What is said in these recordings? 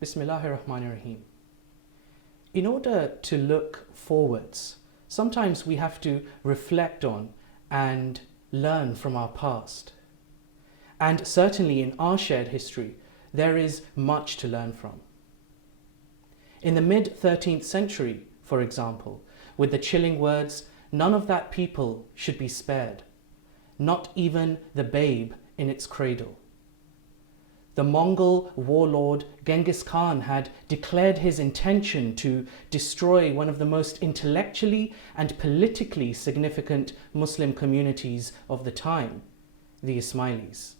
Bismillahirrahmanirrahim. In order to look forwards, sometimes we have to reflect on and learn from our past. And certainly in our shared history, there is much to learn from. In the mid-13th century, for example, with the chilling words, "None of that people should be spared, not even the babe in its cradle." The Mongol warlord Genghis Khan had declared his intention to destroy one of the most intellectually and politically significant Muslim communities of the time, the Ismailis.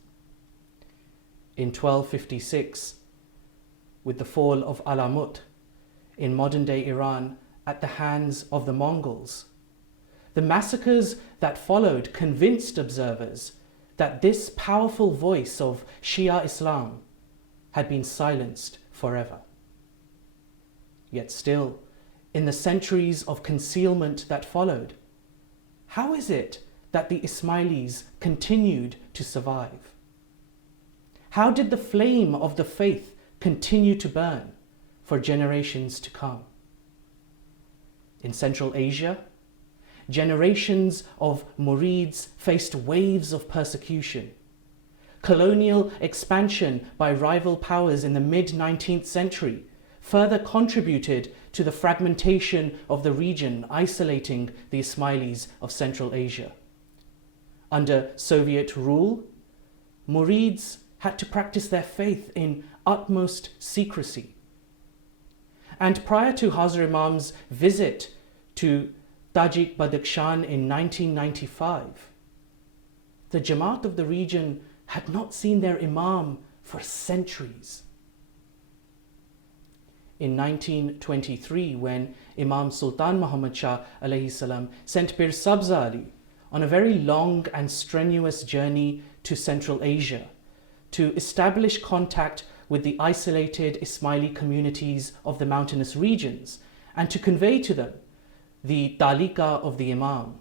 In 1256, with the fall of Alamut in modern-day Iran at the hands of the Mongols, the massacres that followed convinced observers that this powerful voice of Shia Islam had been silenced forever. Yet still, in the centuries of concealment that followed, how is it that the Ismailis continued to survive? How did the flame of the faith continue to burn for generations to come? In Central Asia, generations of Murids faced waves of persecution. Colonial expansion by rival powers in the mid-19th century further contributed to the fragmentation of the region, isolating the Ismailis of Central Asia. Under Soviet rule, Murids had to practice their faith in utmost secrecy. And prior to Hazrat Imam's visit to Tajik Badakhshan in 1995, the Jamaat of the region had not seen their Imam for centuries. In 1923, when Imam Sultan Muhammad Shah alayhi salam sent Pir Sabza Ali on a very long and strenuous journey to Central Asia to establish contact with the isolated Ismaili communities of the mountainous regions and to convey to them the Talika of the Imam,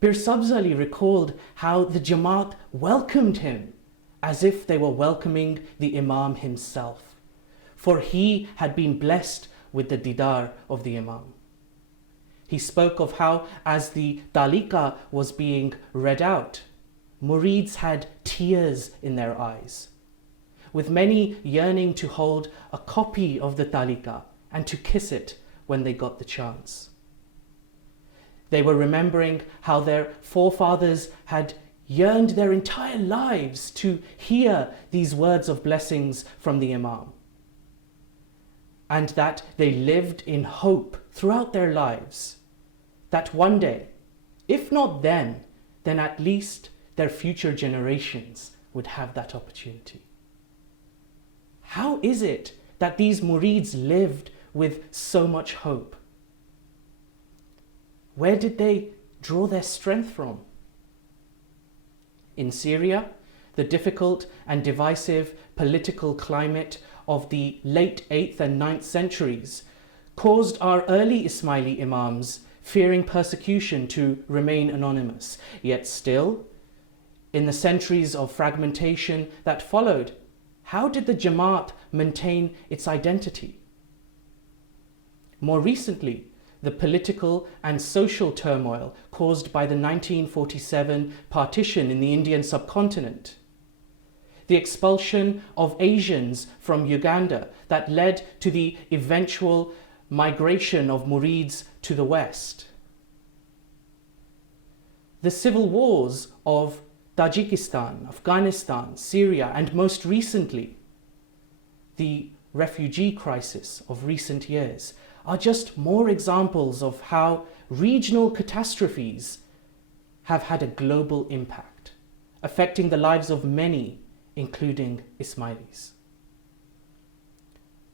Pir Sabza Ali recalled how the Jamaat welcomed him as if they were welcoming the Imam himself, for he had been blessed with the Didar of the Imam. He spoke of how, as the Talika was being read out, Murids had tears in their eyes, with many yearning to hold a copy of the Talika and to kiss it when they got the chance. They were remembering how their forefathers had yearned their entire lives to hear these words of blessings from the Imam, and that they lived in hope throughout their lives that one day, if not then at least their future generations would have that opportunity. How is it that these Murids lived with so much hope? Where did they draw their strength from? In Syria, the difficult and divisive political climate of the late 8th and 9th centuries caused our early Ismaili Imams, fearing persecution, to remain anonymous. Yet still, in the centuries of fragmentation that followed, how did the Jamaat maintain its identity? More recently, the political and social turmoil caused by the 1947 partition in the Indian subcontinent, the expulsion of Asians from Uganda that led to the eventual migration of Murids to the West, the civil wars of Tajikistan, Afghanistan, Syria, and most recently, the refugee crisis of recent years are just more examples of how regional catastrophes have had a global impact, affecting the lives of many, including Ismailis.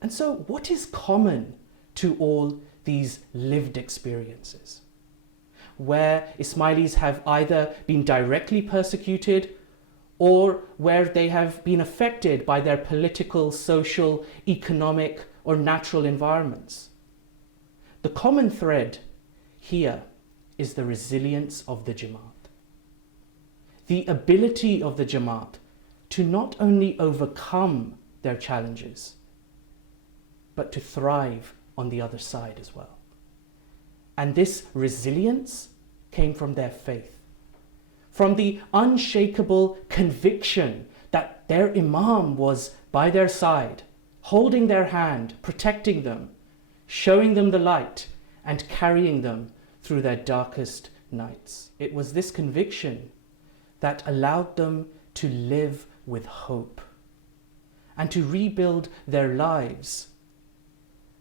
And so, what is common to all these lived experiences, where Ismailis have either been directly persecuted or where they have been affected by their political, social, economic, or natural environments? The common thread here is the resilience of the Jamaat. The ability of the Jamaat to not only overcome their challenges, but to thrive on the other side as well. And this resilience came from their faith, from the unshakable conviction that their Imam was by their side, holding their hand, protecting them, showing them the light, and carrying them through their darkest nights. It was this conviction that allowed them to live with hope and to rebuild their lives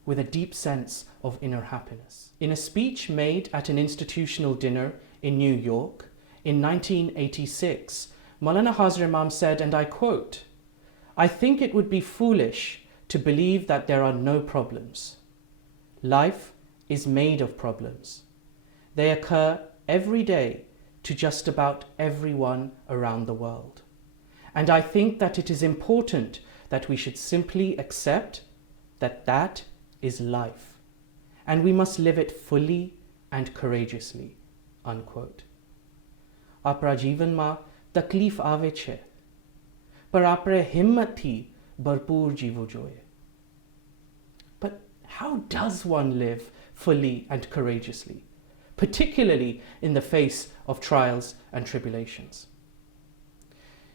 with a deep sense of inner happiness. In a speech made at an institutional dinner in New York in 1986, Maulana Hazrat Imam said, and I quote, "I think it would be foolish to believe that there are no problems. Life is made of problems. They occur every day to just about everyone around the world. And I think that it is important that we should simply accept that that is life, and we must live it fully and courageously." Unquote. આપણા જીવનમાં તકલીફ આવે છે, પર આપણે હિંમતથી ભરપૂર જીવવું જોઈએ. But how does one live fully and courageously, particularly in the face of trials and tribulations?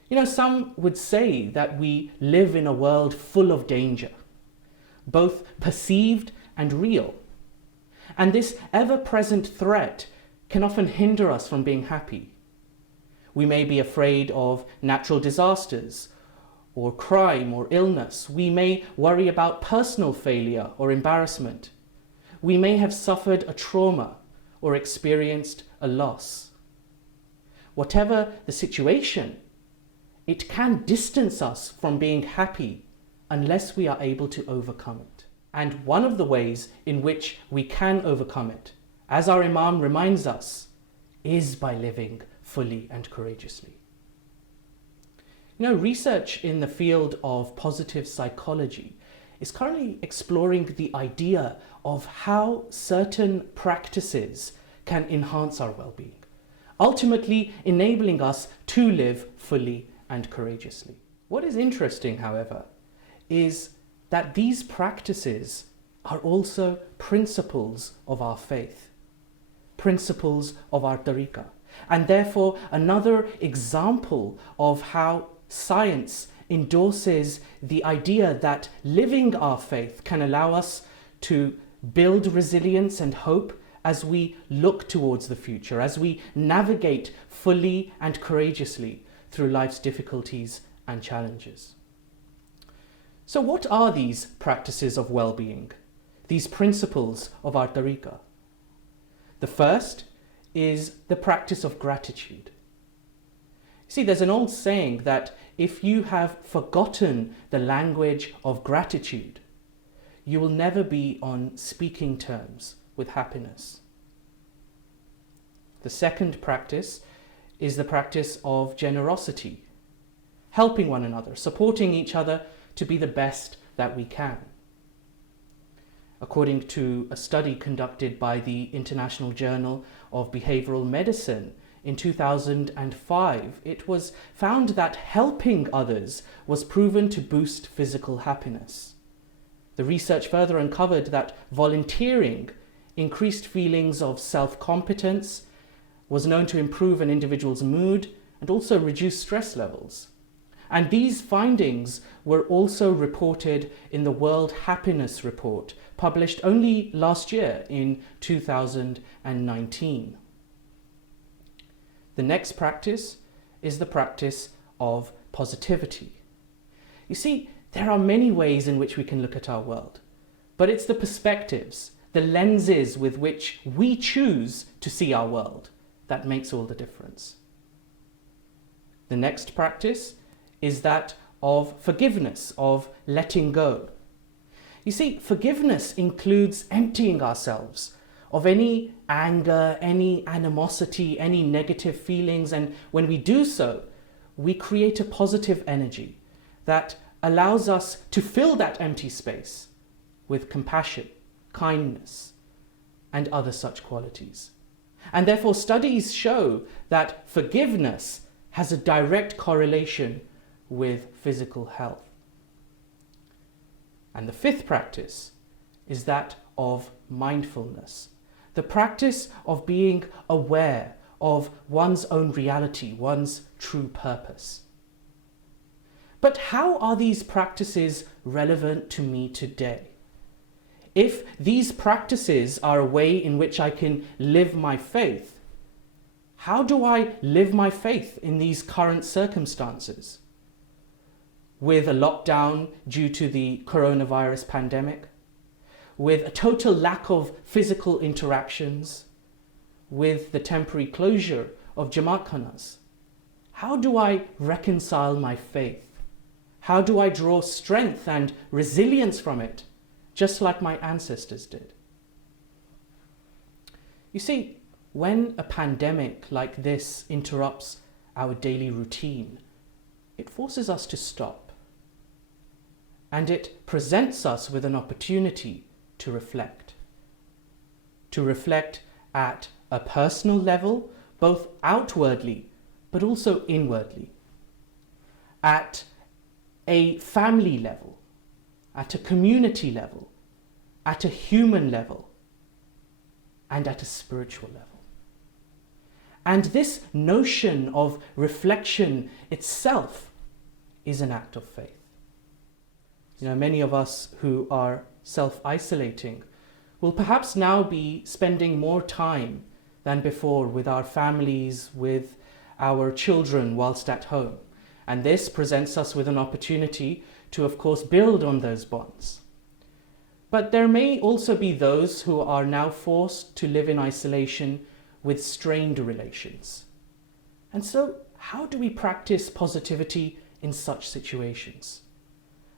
You know, some would say that we live in a world full of danger, both perceived and real. And this ever-present threat can often hinder us from being happy. We may be afraid of natural disasters or crime or illness. We may worry about personal failure or embarrassment. We may have suffered a trauma or experienced a loss. Whatever the situation, it can distance us from being happy unless we are able to overcome it. And one of the ways in which we can overcome it, as our Imam reminds us, is by living fully and courageously. You know, research in the field of positive psychology is currently exploring the idea of how certain practices can enhance our well-being, ultimately enabling us to live fully and courageously. What is interesting, however, is that these practices are also principles of our faith, principles of our tariqah, and therefore another example of how science endorses the idea that living our faith can allow us to build resilience and hope as we look towards the future, as we navigate fully and courageously through life's difficulties and challenges. So what are these practices of well-being, these principles of our tariqah? The first is the practice of gratitude. See, there's an old saying that if you have forgotten the language of gratitude, you will never be on speaking terms with happiness. The second practice is the practice of generosity, helping one another, supporting each other to be the best that we can. According to a study conducted by the International Journal of Behavioral Medicine in 2005, it was found that helping others was proven to boost physical happiness. The research further uncovered that volunteering increased feelings of self-competence, was known to improve an individual's mood and also reduce stress levels. And these findings were also reported in the World Happiness Report, published only last year in 2019. The next practice is the practice of positivity. You see, there are many ways in which we can look at our world, but it's the perspectives, the lenses with which we choose to see our world that makes all the difference. The next practice is that of forgiveness, of letting go. You see, forgiveness includes emptying ourselves of any anger, any animosity, any negative feelings, and when we do so, we create a positive energy that allows us to fill that empty space with compassion, kindness, and other such qualities. And therefore, studies show that forgiveness has a direct correlation with physical health. And the fifth practice is that of mindfulness, the practice of being aware of one's own reality, one's true purpose. But how are these practices relevant to me today? If these practices are a way in which I can live my faith, how do I live my faith in these current circumstances? With a lockdown due to the coronavirus pandemic, with a total lack of physical interactions, with the temporary closure of Jamaat khanas, how do I reconcile my faith? How do I draw strength and resilience from it, just like my ancestors did? You see, when a pandemic like this interrupts our daily routine, it forces us to stop. And it presents us with an opportunity to reflect. To reflect at a personal level, both outwardly, but also inwardly. At a family level, at a community level, at a human level, and at a spiritual level. And this notion of reflection itself is an act of faith. You know, many of us who are self-isolating will perhaps now be spending more time than before with our families, with our children whilst at home. And this presents us with an opportunity to, of course, build on those bonds. But there may also be those who are now forced to live in isolation with strained relations. And so, how do we practice positivity in such situations?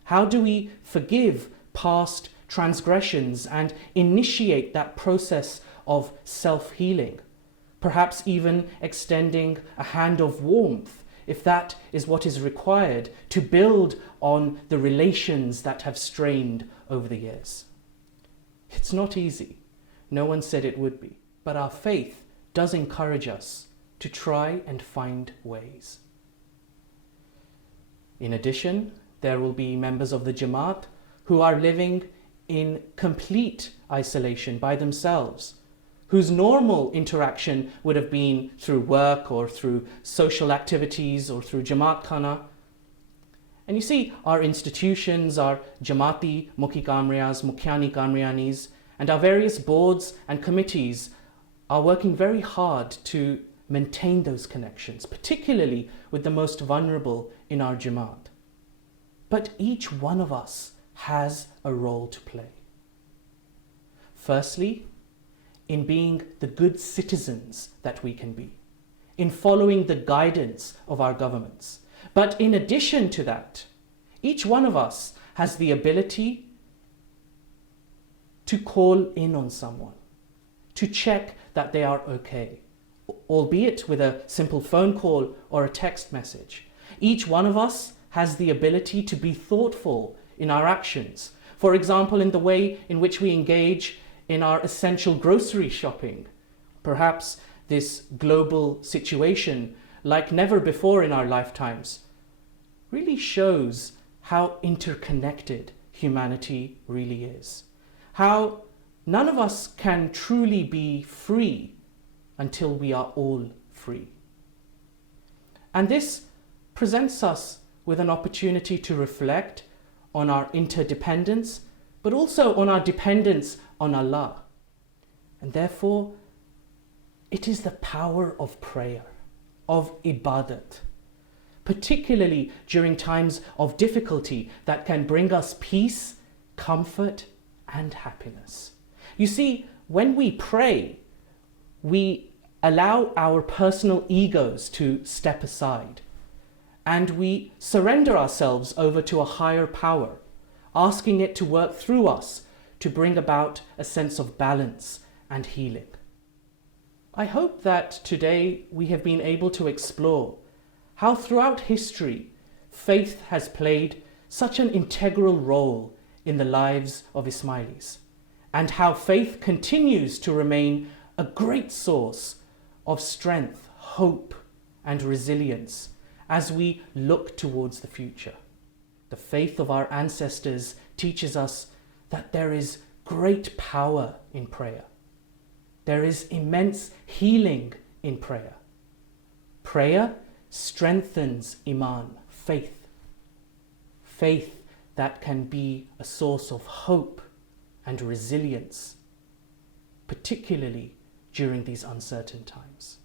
How do we forgive past transgressions and initiate that process of self-healing? Perhaps even extending a hand of warmth, if that is what is required to build on the relations that have strained over the years. It's not easy. No one said it would be. But our faith does encourage us to try and find ways. In addition, there will be members of the Jamaat who are living in complete isolation by themselves, whose normal interaction would have been through work or through social activities or through Jamaat khana. And you see, our institutions, our Jamaati Mukhi Kamriyas, Mukhyani Kamriyanis, and our various boards and committees are working very hard to maintain those connections, particularly with the most vulnerable in our Jamaat. But each one of us has a role to play. Firstly, in being the good citizens that we can be, in following the guidance of our governments. But in addition to that, each one of us has the ability to call in on someone, to check that they are okay, albeit with a simple phone call or a text message. Each one of us has the ability to be thoughtful in our actions. For example, in the way in which we engage in our essential grocery shopping. Perhaps this global situation, like never before in our lifetimes, really shows how interconnected humanity really is. How none of us can truly be free until we are all free. And this presents us with an opportunity to reflect on our interdependence, but also on our dependence on Allah. And therefore, it is the power of prayer, of ibadat, particularly during times of difficulty, that can bring us peace, comfort, and happiness. You see, when we pray, we allow our personal egos to step aside, and we surrender ourselves over to a higher power, asking it to work through us to bring about a sense of balance and healing. I hope that today we have been able to explore how throughout history faith has played such an integral role in the lives of Ismailis, and how faith continues to remain a great source of strength, hope, and resilience as we look towards the future. The faith of our ancestors teaches us that there is great power in prayer. There is immense healing in prayer. Prayer strengthens iman, faith. Faith that can be a source of hope and resilience, particularly during these uncertain times.